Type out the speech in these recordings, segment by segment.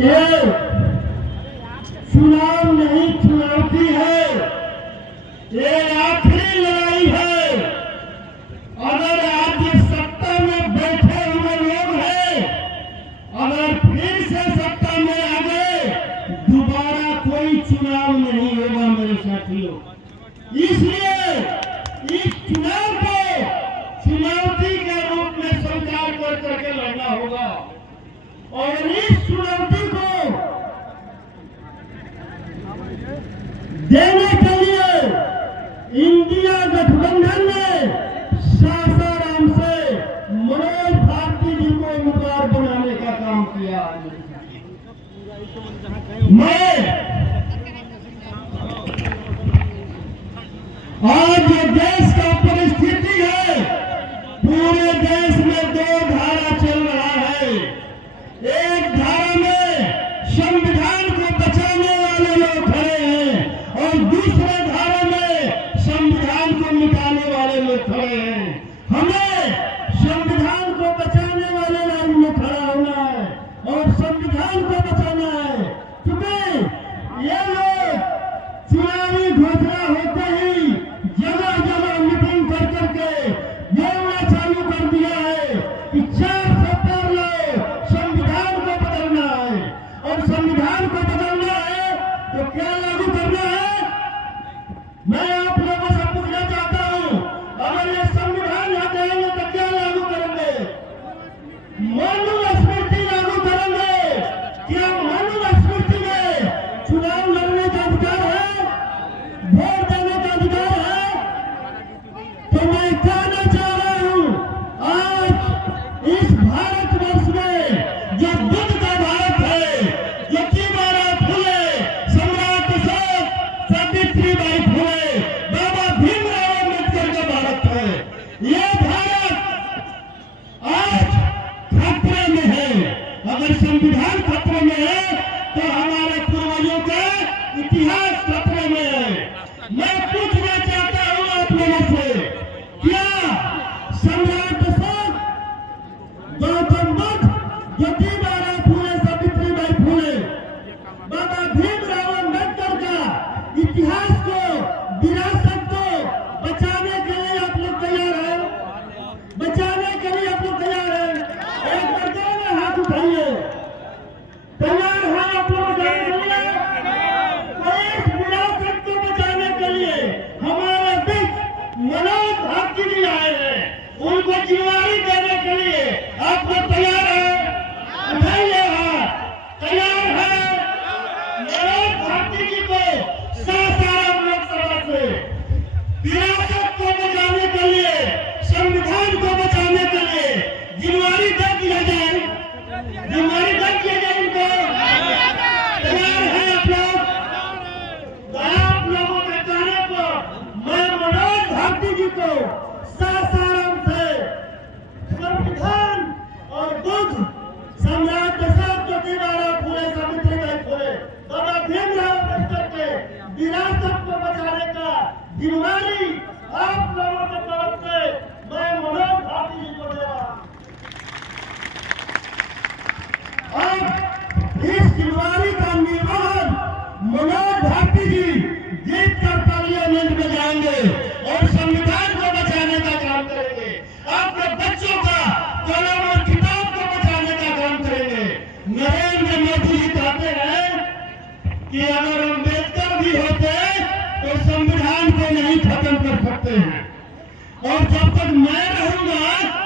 ये चुनाव नहीं चुनौती है, ये आखिरी लड़ाई है। अगर आज ये सत्ता में बैठे हुए लोग हैं, अगर फिर से सत्ता में आ गए, दोबारा कोई चुनाव नहीं होगा मेरे साथियों। इसलिए इस चुनाव को चुनौती के रूप में स्वीकार कर करके लड़ना होगा और इस चुनौती को देने के लिए इंडिया गठबंधन ने सासाराम से मनोज भारती जी को उम्मीदवार बनाने का काम किया। मैं आज ये देश का परिस्थिति है, पूरे देश में दो धारा चल रहा है। एक धारा में संविधान को बचाने वाले लोग खड़े हैं और दूसरे धारा में संविधान को मिटाने वाले लोग खड़े हैं। हमें संविधान को बचाने वाले लाइन में खड़ा होना है और संविधान को बचाना है, क्योंकि ये लोग चुनावी घोषणा होते ही जगह जगह मीटिंग कर करके बोलना चालू कर दिया है कि 4 पेपर लो, संविधान को बदलना है। और संविधान को बदलना है तो क्या लागू करना है? मैं आप लोगों से पूछना चाहता हूं, अगर ये संविधान हटाएंगे तो क्या लागू करेंगे? मनुस्मृति लागू करेंगे। क्या मनुस्मृति में चुनाव लड़ने का अधिकार है, वोट देने का अधिकार है? तो मैं कहना चाह रहा हूं, आज इस भारतवर्ष में जो बुद्ध का भारत है, जो ज्योतिबा फुले, सम्राट अशोक, सावित्रीबाई फुले, बाबा भीमराव अम्बेडकर का भारत है, ये भारत आज खतरे में है। अगर संविधान खतरे में है तो हमारे पूर्वजों का इतिहास खतरे में है। मैं पूछना चाहता हूं आप लोगों से, क्या सम्राट अशोक, गौतम बुद्ध, ज्योतिबा फुले, सावित्रीबाई फुले, बाबा भीमराव अम्बेडकर का इतिहास को, विरासत को बचाने के लिए आप लोग तैयार हैं? बचाने के लिए आप लोग तैयार हैं? एक बार जोर में हाथ उठाइए। तैयार हैं आप लोग बचाने के लिए? तो इस विरासत को बचाने के लिए हमारे बीच मनोज भारती जी आए हैं, उनको जिम्मेदारी देने के लिए आप लोग तैयार हैं? उठाइए हाथ। तैयार है मनोज भारती जी को सासाराम लोकसभा से विरासत को बचाने के लिए, संविधान को बचाने के लिए जिम्मेदारी दे दिया जाए, जिम्मेदारी दे दिया जाए उनको। तैयार है आप लोग? तो आप लोगों के कहने पर मैं मनोज भारती जी को सासाराम से संविधान और बुद्ध, सम्राट अशोक, ज्योतिबा फुले, सावित्रीबाई फुले, बाबा भीमराव अम्बेडकर के विरासत को बचाने का जिम्मेदारी आप लोगों की तरफ से मैं मनोज भारती जी को दे रहा हूं। अब इस जिम्मेदारी का निर्वहन मनोज भारती जी जीत कर पार्लियामेंट में जाएंगे और संविधान को बचाने का काम करेंगे। आपके बच्चों का कलम और किताब को बचाने का काम करेंगे। नरेंद्र मोदी जी कहते हैं कि अगर अम्बेडकर भी होते तो संविधान को नहीं खत्म कर सकते हैं, और जब तक मैं रहूंगा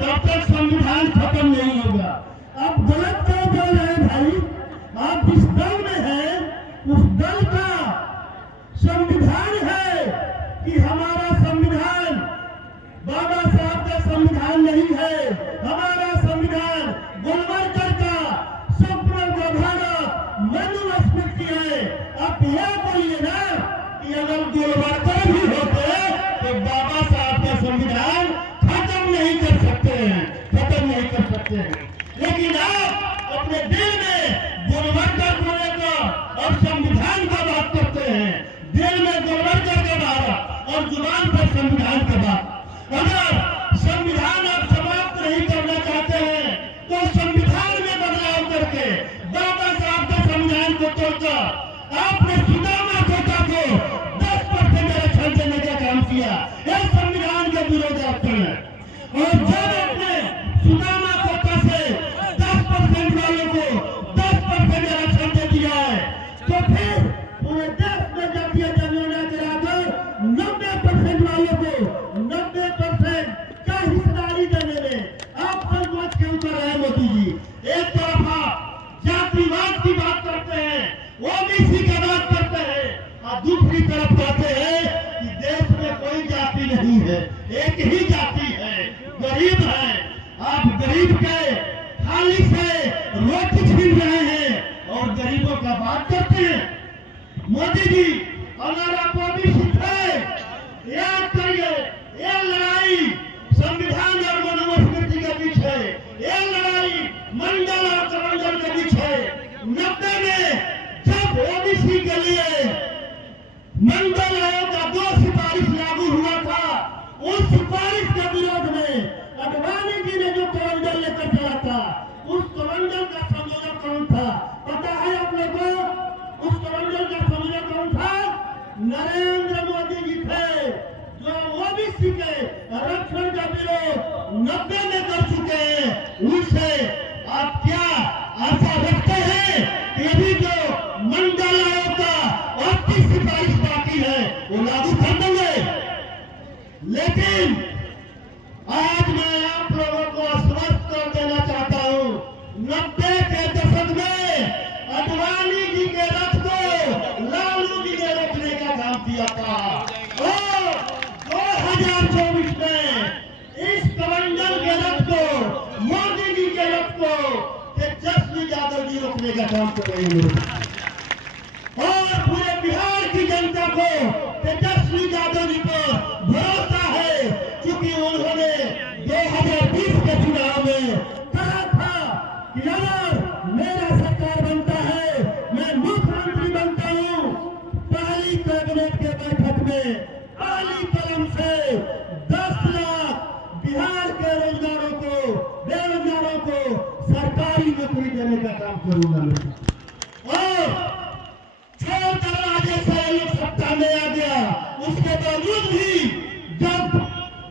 तब तक संविधान खत्म नहीं होगा। आप गलत क्यों बोल रहे हैं भाई? आप जिस दल में हैं, उस दल का संविधान है कि हमारा संविधान बाबा साहब का संविधान नहीं है। हमारा संविधान गोलवलकर का, स्वप्न का भारत, मनुस्मृति है। आप यह बोलिए ना कि अगर गोलवलकर भी होते तो बाबा साहब का संविधान खत्म नहीं कर सकते हैं, खत्म नहीं कर सकते हैं। लेकिन आप अपने दिल में गोलवलकर को लेकर और संविधान का बात करते हैं, दिल में गोलवलकर का बात और जुबान पर संविधान का बात। अगर संविधान आप समाप्त नहीं करना चाहते हैं तो संविधान में बदलाव करके बाबा साहब का ओबीसी का बात करते हैं और दूसरी तरफ कहते हैं कि देश में कोई जाति नहीं है, एक ही जाति है, गरीब है। आप गरीब के थाली से रोटी छीन रहे हैं और गरीबों का बात करते हैं। मोदी जी, अगर आप ओबीसी थे, याद करिए, ये लड़ाई संविधान और मनुस्मृति के बीच है, ये लड़ाई मंडल और कमंडल के बीच है। 90 में जब ओबीसी के लिए मंडल आयोग का 2 सिफारिश लागू हुआ था, उस सिफारिश के विरोध में अडवाणी जी ने जो कमंडल लेकर चला था, उस कमंडल का संयोजक कौन था पता है आप लोगों को? उस कमंडल का संयोजक कौन था? नरेंद्र मोदी जी थे, जो ओबीसी के आरक्षण का विरोध 90 में कर चुके हैं। उनसे आप क्या आशा रखते हैं कि अभी जो मंडल आयोग का 38 सिफारिश बाकी है वो लागू कर देंगे? लेकिन आज मैं आप लोगों को आश्वस्त कर देना चाहता हूं, 90 के दशक में अडवाणी जी के रथ को लालू जी ने रोकने का काम किया था और 2024 में इस कमंडल के रथ को, मोदी जी के रथ को तेजस्वी यादव जी रोकने का काम कर रहे हैं। और पूरे बिहार की जनता को तेजस्वी यादव जी पर भरोसा है, क्योंकि उन्होंने 2020 के चुनाव में कहा था कि अगर मेरा सरकार बनता है, मैं मुख्यमंत्री बनता हूं, पहली कैबिनेट के बैठक में पहली कलम से 10 लाख बिहार के रोजगारों को, बेरोजगारों को सरकारी नौकरी देने का काम करूंगा। और चोर दरवाजे से लोग सत्ता में आ गया, उसके बावजूद भी जब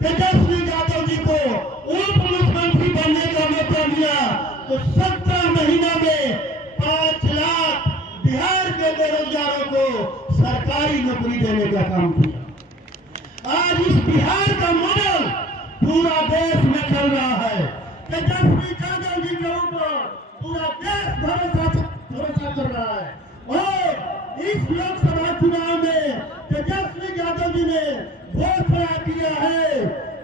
तेजस्वी यादव जी को उप मुख्यमंत्री बनने का मौका मिला तो 17 महीना में 5 लाख बिहार के बेरोजगारों को सरकारी नौकरी देने का काम किया। आज इस बिहार का मॉडल पूरा देश में चल रहा है। तेजस्वी यादव जी के ऊपर पूरा देश भरोसा कर रहा है। और इस लोकसभा चुनाव में तेजस्वी यादव जी ने घोषणा किया है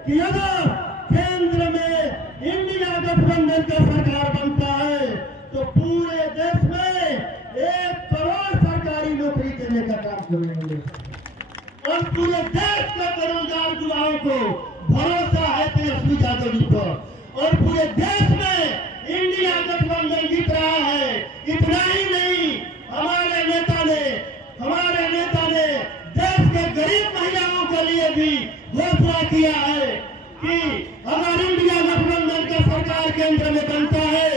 कि अगर केंद्र में इंडिया गठबंधन का सरकार बनता है तो पूरे देश में 1 करोड़ सरकारी नौकरी देने का काम करेंगे। और पूरे देश के बेरोजगार युवाओं को भरोसा है तेजस्वी यादव जी पर। और पूरे देश में इंडिया गठबंधन जीत रहा है। इतना ही नहीं, हमारे नेता ने देश के गरीब महिलाओं के लिए भी घोषणा किया है कि अगर इंडिया गठबंधन का सरकार केंद्र में बनता है,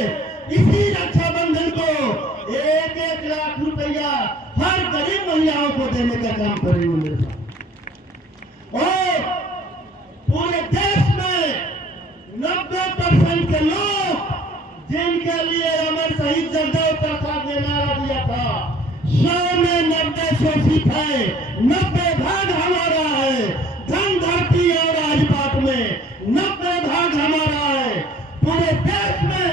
इसी रक्षाबंधन को 1-1 लाख रुपया हर गरीब महिलाओं को देने का काम करेंगे। और पूरे देश में 90% के लोग जिनके लिए अमर शहीद जगदेव प्रसाद ने नारा दिया था, 100 में 90 शोषित है, 90 भाग हमारा है, धन धरती और राजपाट में 90 भाग हमारा है। पूरे देश में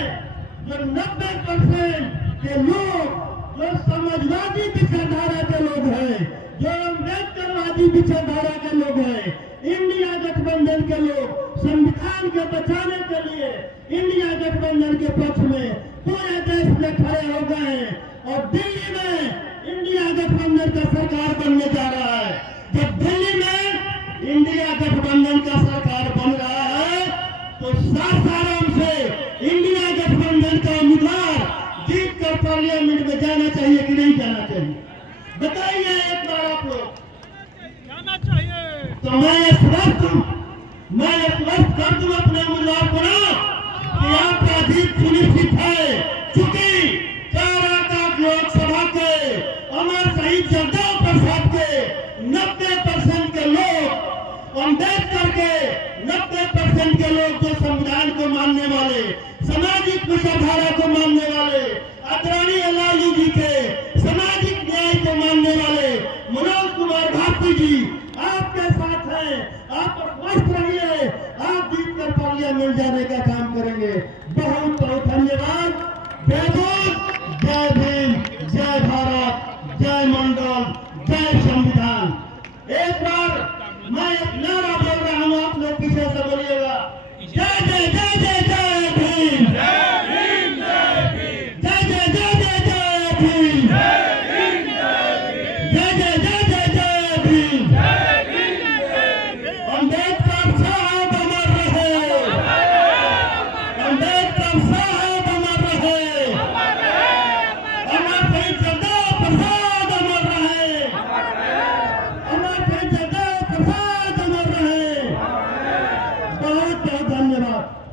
जो 90% के लोग जो समाजवादी विचारधारा के लोग हैं, जो अम्बेडकरवादी विचारधारा के लोग हैं, इंडिया गठबंधन के लोग संविधान के बचाने के लिए इंडिया गठबंधन के पक्ष में पूरे देश में खड़े हो गए हैं। और दिल्ली में इंडिया गठबंधन का सरकार बनने जा रहा है। जब दिल्ली में इंडिया गठबंधन का सरकार बन रहा है तो सासाराम से इंडिया गठबंधन का उम्मीदवार जीत कर पार्लियामेंट में जाना चाहिए कि नहीं जाना चाहिए? बताइए एक बार आप लोग। जाना चाहिए। तो मैं स्पष्ट कर दूं अपने उम्मीदवार को कि आपका जीत सुनिश्चित है, चूंकि 4 लोकसभा के अमर शहीद जगदेव प्रसाद के 90% के लोग, अम्बेडकर के 90% के लोग जो संविधान को मानने वाले, सामाजिक विचारधारा को मानने वाले, आदरणीय लालू जी के सामाजिक न्याय को मानने वाले मनोज कुमार भारती जी आपके साथ हैं। आप स्वस्थ रहिए, आप जीत कर पार्लियामेंट जाने का काम करेंगे। बहुत बहुत धन्यवाद। जय भीम, जय भारत। जय मंडल, जय संविधान। एक बार मैं एक नारा बोल रहा हूँ, आप लोग पीछे से बोलिएगा। जय जय जय जय जय भीम, जय जय जय जय जय भीम, जय जय जय जय जय भीम। अम्बेडकर साहब अमर रहे, अम्बेडकर साहब अमर रहे, अमर शहीद सरदार प्रसाद अमर रहे, अमर शहीद सरदार प्रसाद अमर रहे। बहुत बहुत धन्यवाद।